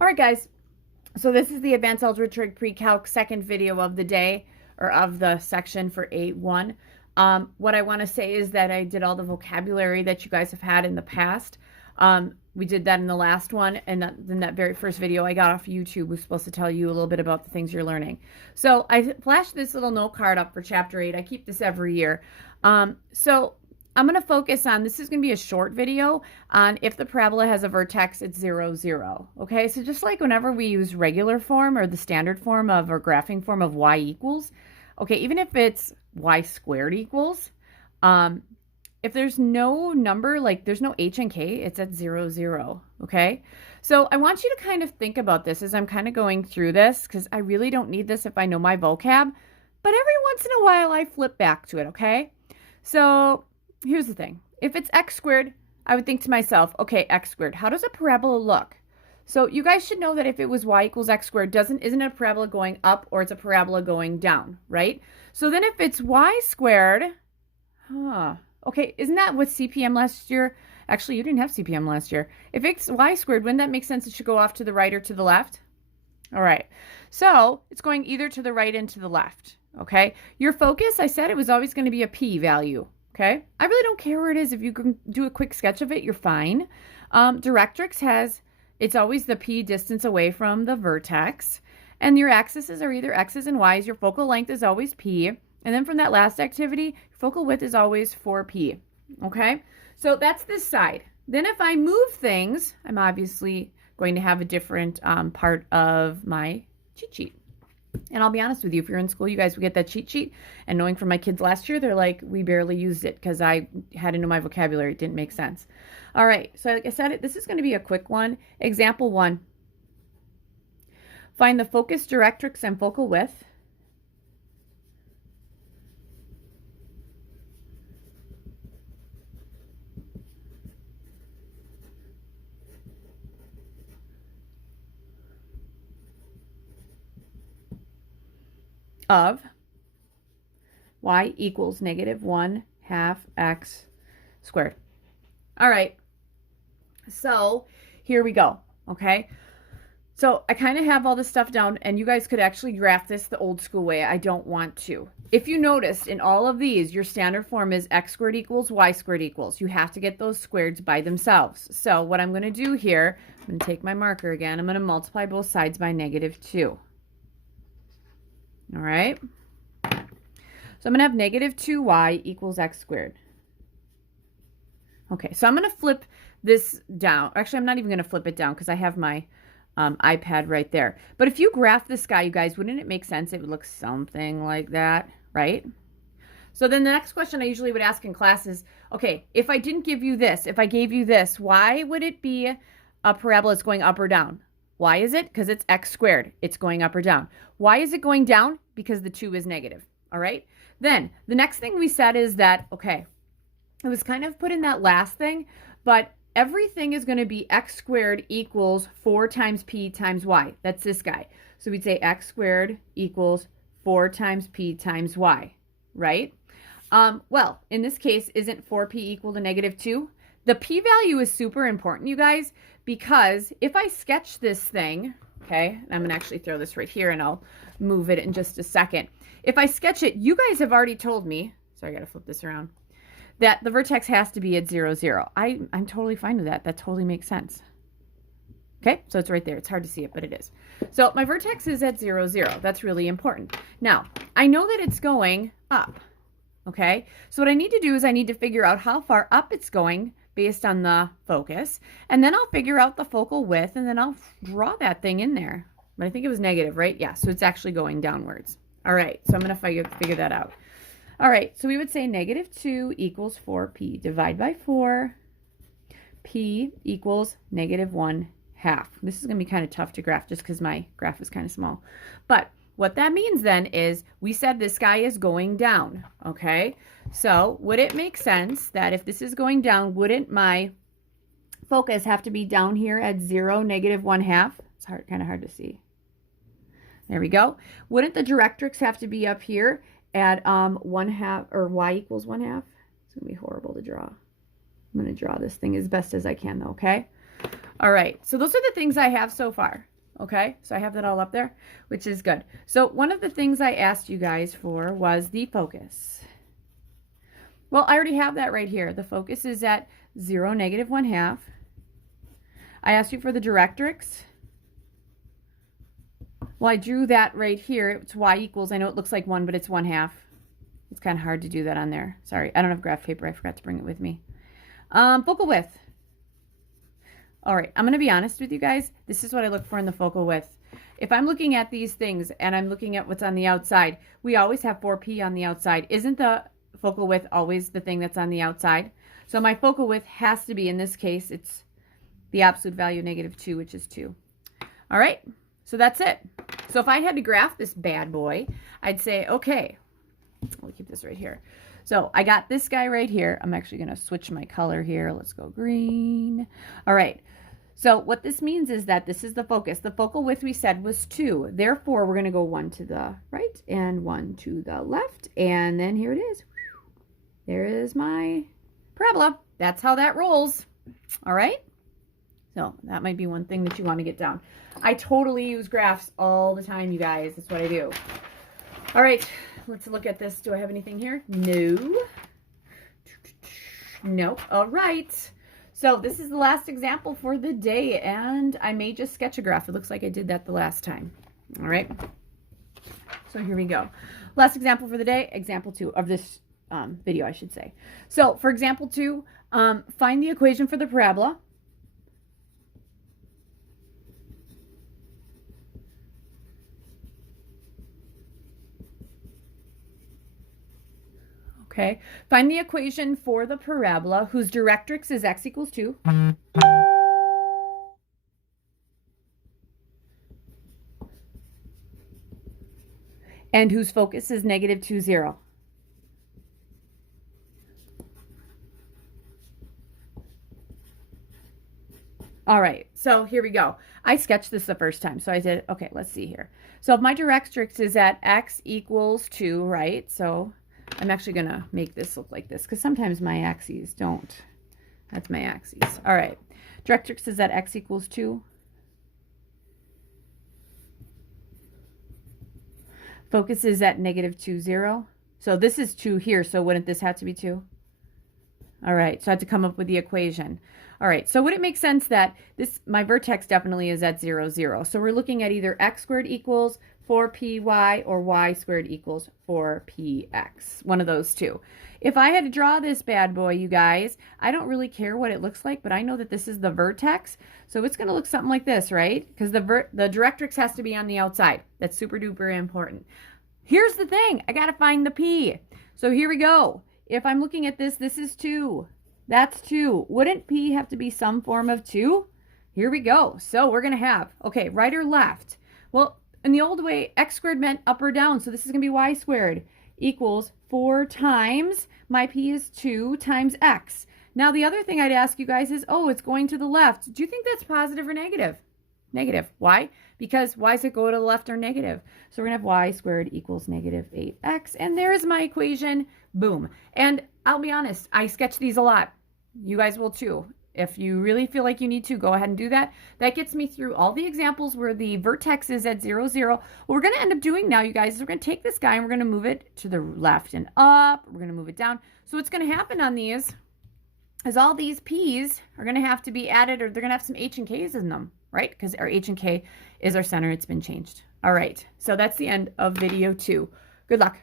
All right, guys. So this is the Advanced Algebra Trig Pre-Calc second video of the day, or of the section for 8-1. What I want to say is that I did all the vocabulary that you guys have had in the past. We did that in the last one, and then that very first video I got off YouTube was supposed to tell you a little bit about the things you're learning. So I flashed this little note card up for Chapter 8. I keep this every year. So I'm going to focus on, this is going to be a short video on if the parabola has a vertex, it's 0, 0. Okay, so just like whenever we use regular form or the standard form of, or graphing form of y equals, okay, even if it's y squared equals, if there's no number, like there's no h and k, it's at 0, 0, okay? So I want you to kind of think about this as I'm kind of going through this, because I really don't need this if I know my vocab, but every once in a while I flip back to it, okay? So here's the thing. If it's x squared, I would think to myself, okay, x squared, how does a parabola look? So you guys should know that if it was y equals x squared, isn't it a parabola going up, or it's a parabola going down, right? So then if it's y squared, okay, isn't that what CPM last year? Actually, you didn't have CPM last year. If it's y squared, wouldn't that make sense it should go off to the right or to the left? All right, so it's going either to the right and to the left, okay? Your focus, I said it was always going to be a p value, okay? I really don't care where it is. If you can do a quick sketch of it, you're fine. Directrix has, it's always the p distance away from the vertex, and your axes are either x's and y's. Your focal length is always p, and then from that last activity, focal width is always 4p, okay? So that's this side. Then if I move things, I'm obviously going to have a different part of my cheat sheet. And I'll be honest with you, if you're in school, you guys will get that cheat sheet. And knowing from my kids last year, they're like, we barely used it because I had to know my vocabulary. It didn't make sense. All right, so like I said, this is going to be a quick one. Example 1. Find the focus, directrix, and focal width of y equals -1/2 x squared. All right, so here we go, okay? So I kind of have all this stuff down, and you guys could actually graph this the old school way. I don't want to. If you noticed, in all of these, your standard form is x squared equals y squared equals. You have to get those squareds by themselves. So what I'm going to do here, I'm going to take my marker again. I'm going to multiply both sides by -2. All right, so I'm going to have -2y equals x squared. Okay, so I'm going to flip this down. Actually, I'm not even going to flip it down because I have my iPad right there. But if you graph this guy, you guys, wouldn't it make sense? It would look something like that, right? So then the next question I usually would ask in class is, okay, if I didn't give you this, if I gave you this, why would it be a parabola that's going up or down? Why is it? Because it's x squared. It's going up or down. Why is it going down? Because the 2 is negative. All right. Then the next thing we said is that, okay, it was kind of put in that last thing, but everything is going to be x squared equals 4 times p times y. That's this guy. So we'd say x squared equals 4 times p times y, right? Well, in this case, isn't 4p equal to -2? The p value is super important, you guys, because if I sketch this thing, okay, and I'm going to actually throw this right here and I'll move it in just a second. If I sketch it, you guys have already told me, sorry, I got to flip this around, that the vertex has to be at 0, 0. I'm totally fine with that. That totally makes sense. Okay, so it's right there. It's hard to see it, but it is. So my vertex is at 0, 0. That's really important. Now, I know that it's going up, okay? So what I need to do is I need to figure out how far up it's going based on the focus, and then I'll figure out the focal width, and then I'll draw that thing in there. But I think it was negative, right? Yeah, so it's actually going downwards. All right, so I'm going to figure that out. All right, so we would say -2 equals 4p. Divide by 4. P equals -1/2. This is going to be kind of tough to graph just because my graph is kind of small. But what that means then is we said this guy is going down, okay? So would it make sense that if this is going down, wouldn't my focus have to be down here at 0, -1/2? It's kind of hard to see. There we go. Wouldn't the directrix have to be up here at 1/2, or y equals 1/2? It's going to be horrible to draw. I'm going to draw this thing as best as I can, though, okay? All right, so those are the things I have so far. Okay, so I have that all up there, which is good. So one of the things I asked you guys for was the focus. Well, I already have that right here. The focus is at 0, -1/2. I asked you for the directrix. Well, I drew that right here. It's y equals, I know it looks like 1, but it's 1/2. It's kind of hard to do that on there. Sorry, I don't have graph paper. I forgot to bring it with me. Focal width. All right, I'm going to be honest with you guys. This is what I look for in the focal width. If I'm looking at these things and I'm looking at what's on the outside, we always have 4p on the outside. Isn't the focal width always the thing that's on the outside? So my focal width has to be, in this case, it's the absolute value -2, which is 2. All right, so that's it. So if I had to graph this bad boy, I'd say, okay, we'll keep this right here. So I got this guy right here. I'm actually going to switch my color here. Let's go green. All right. So what this means is that this is the focus. The focal width we said was 2. Therefore, we're going to go 1 to the right and 1 to the left. And then here it is. There is my parabola. That's how that rolls. All right. So that might be one thing that you want to get down. I totally use graphs all the time, you guys. That's what I do. All right. Let's look at this. Do I have anything here? No. Nope. All right. So this is the last example for the day, and I may just sketch a graph. It looks like I did that the last time. All right. So here we go. Last example for the day, example 2 of this video, I should say. So for example 2, find the equation for the parabola. Okay, find the equation for the parabola whose directrix is x equals 2. And whose focus is -2, 0. All right, so here we go. I sketched this the first time, so I did, okay, let's see here. So if my directrix is at x equals 2, right, so I'm actually going to make this look like this because sometimes my axes don't. That's my axes. All right. Directrix is at x equals 2. Focus is at -2, 0. So this is 2 here, so wouldn't this have to be 2? All right, so I have to come up with the equation. All right, so would it make sense that my vertex definitely is at 0, 0. So we're looking at either x squared equals 4py or y squared equals 4px, one of those two. If I had to draw this bad boy, you guys, I don't really care what it looks like, but I know that this is the vertex, so it's going to look something like this, right? Because the directrix has to be on the outside. That's super duper important. Here's the thing. I got to find the p. So here we go. If I'm looking at this, this is 2. That's 2. Wouldn't p have to be some form of 2? Here we go. So we're going to have, okay, right or left? Well, in the old way, x squared meant up or down, so this is going to be y squared equals 4 times, my p is 2 times x. Now, the other thing I'd ask you guys is, oh, it's going to the left. Do you think that's positive or negative? Negative. Why? Because why does it go to the left or negative? So we're going to have y squared equals -8x, and there's my equation. Boom. And I'll be honest, I sketch these a lot. You guys will too. If you really feel like you need to, go ahead and do that. That gets me through all the examples where the vertex is at 0, 0. What we're going to end up doing now, you guys, is we're going to take this guy and we're going to move it to the left and up. We're going to move it down. So what's going to happen on these is all these p's are going to have to be added, or they're going to have some h and k's in them, right? Because our h and k is our center. It's been changed. All right. So that's the end of video 2. Good luck.